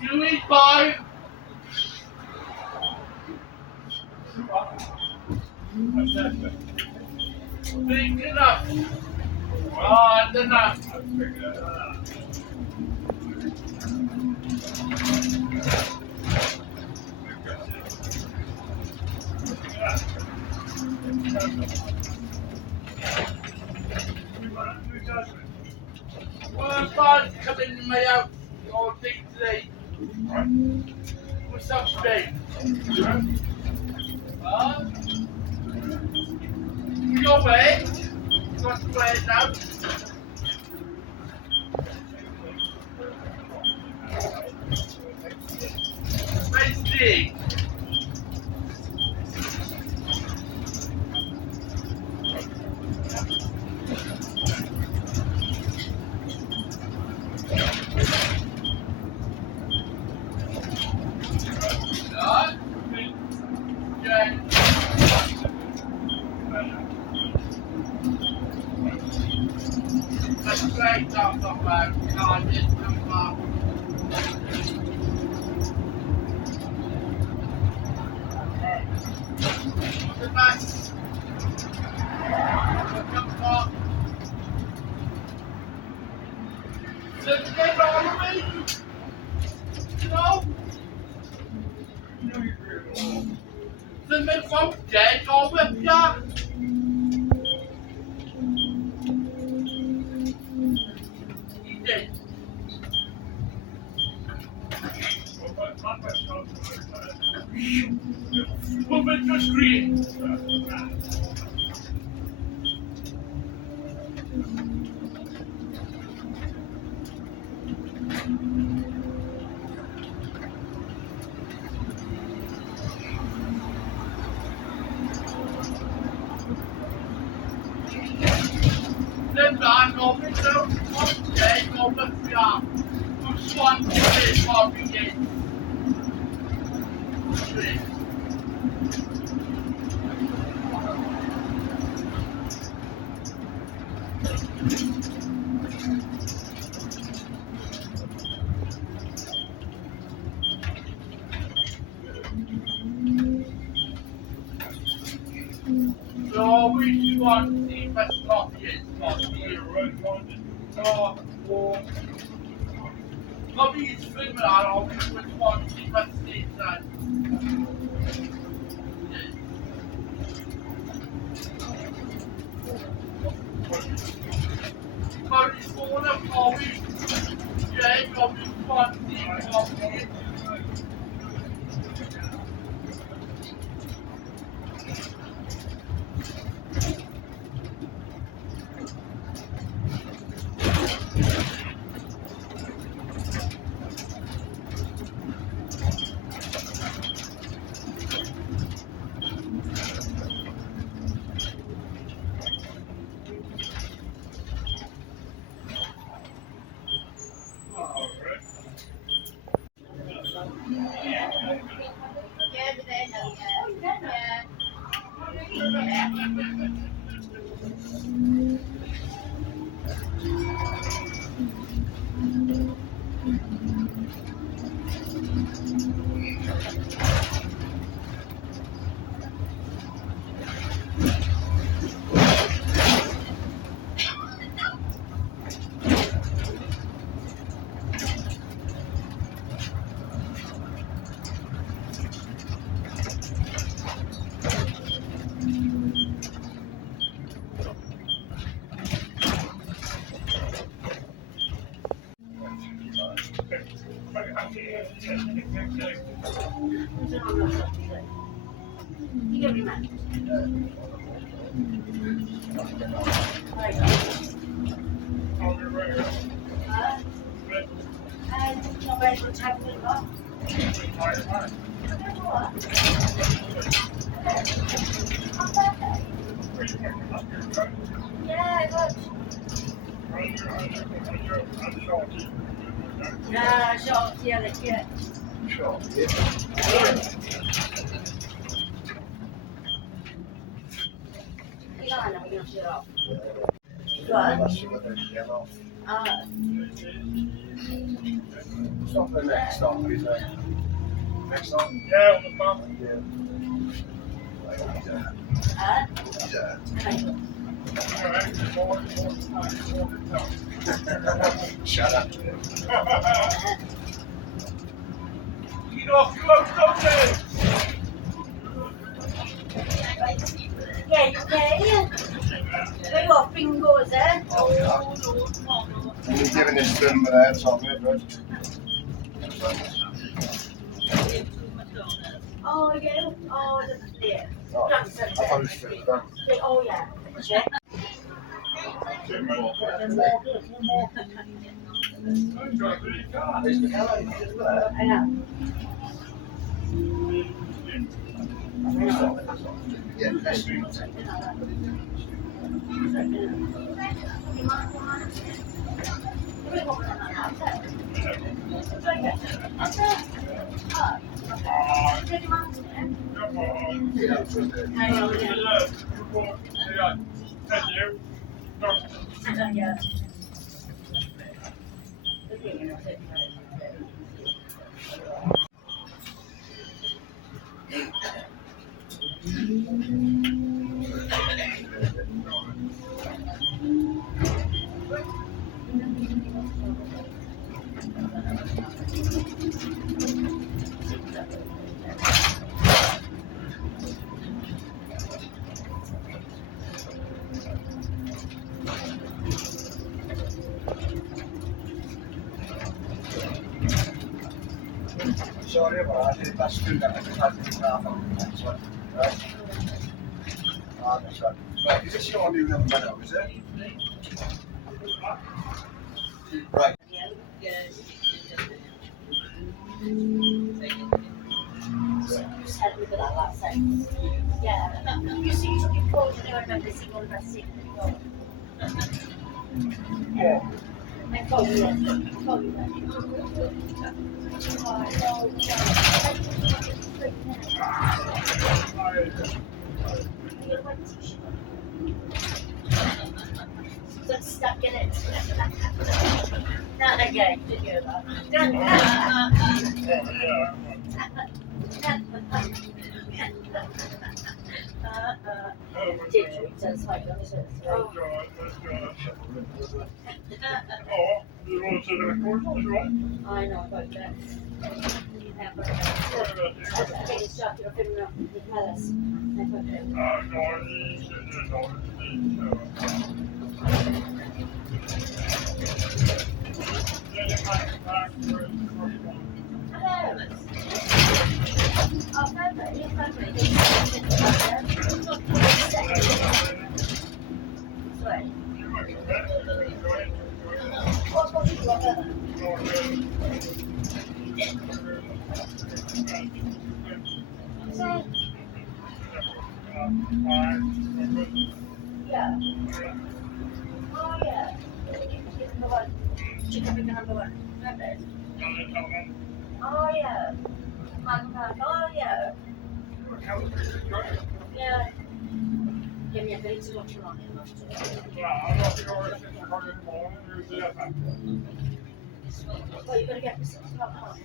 You eat five? Big enough. Broad enough. Well, I'm coming in my house all day today. What's up, babe? You away? What's the way now? Wednesday. Yeah. That's great, that's not bad. God, it's not bad. The best. Come on. So to get all the way, you know? The men from dead all with ya. He did. Moving to screen. Then back over to one day over ya. Who's one to this hobby game? So which one the best hobby is? Hobby is similar, which one the best is? But it's all a hobby. Yeah, hobby one the hobby. Ja, tjat jävligt. Stop the next stop, please. Next stop? Yeah, on the phone. Shut up to him. You know, close up there. Yeah, you okay? They got fingers, eh? Oh, yeah. You're giving this film with that on it, but. Oh, yeah. Oh, yeah. Oh, I thought it was filled with that. Oh, yeah. Yeah. I know. Yeah, that's good. Yeah, that's good. I know, yeah. Sorry about that. That's good. That was right. Ah, that's right. Right, is this your new number now, is it? Right. Just help me with that last sentence. Yeah. You see, you took your clothes and I remember seeing all the rest of it. Yeah. I told you that. I told you that. Got stuck in it. Not again, did you hear that? Did you? That's like Oh, you want to see the record? I know, but I think it's just you're filming up with Mellis. Yeah. Oh, yeah. Chicken finger number one. Oh, yeah. Oh, yeah. Yeah. Give me a bit to watch on it. Well, you're going to get the 6 o'clock home.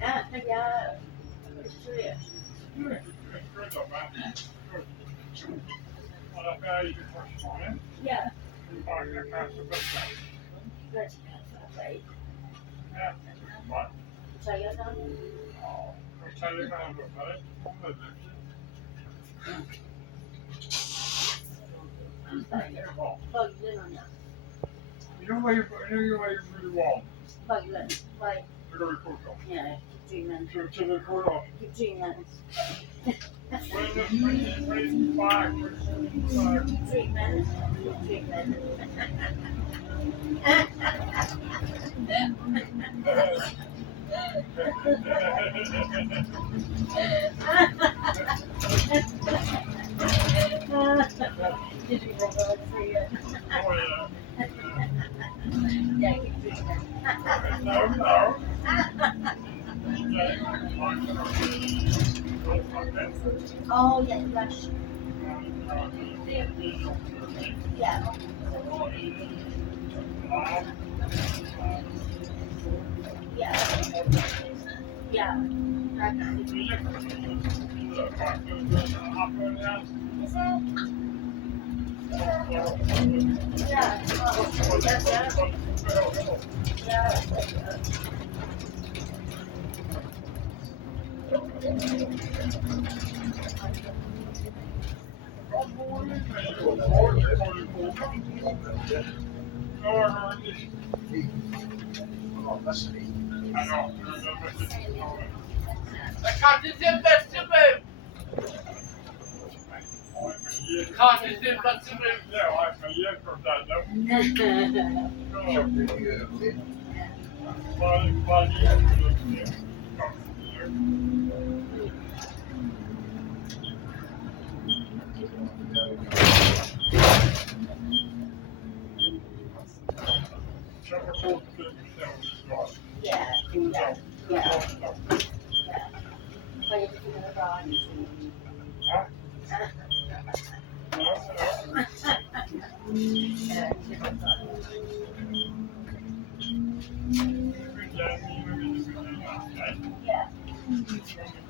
Yeah. It's true. Yeah. Good. Right. So you're done? Buglen on that. You know where you really want Buglen. Like, to go record off. yeah, keep dreaming. To record off. Keep dreaming. When you back, Keep dreaming. Keep dreaming. Did you roll over for you? oh yeah. Yeah, keep dreaming. No. Oh, yeah, rush. Yeah. Yeah. Yeah. Okay. Is it? Yeah. Oh, yeah. Yeah. Kanske sin bästa vän. Kanske sin bästa vän. Yeah, yeah, yeah. But if you're gonna draw anything. Yeah.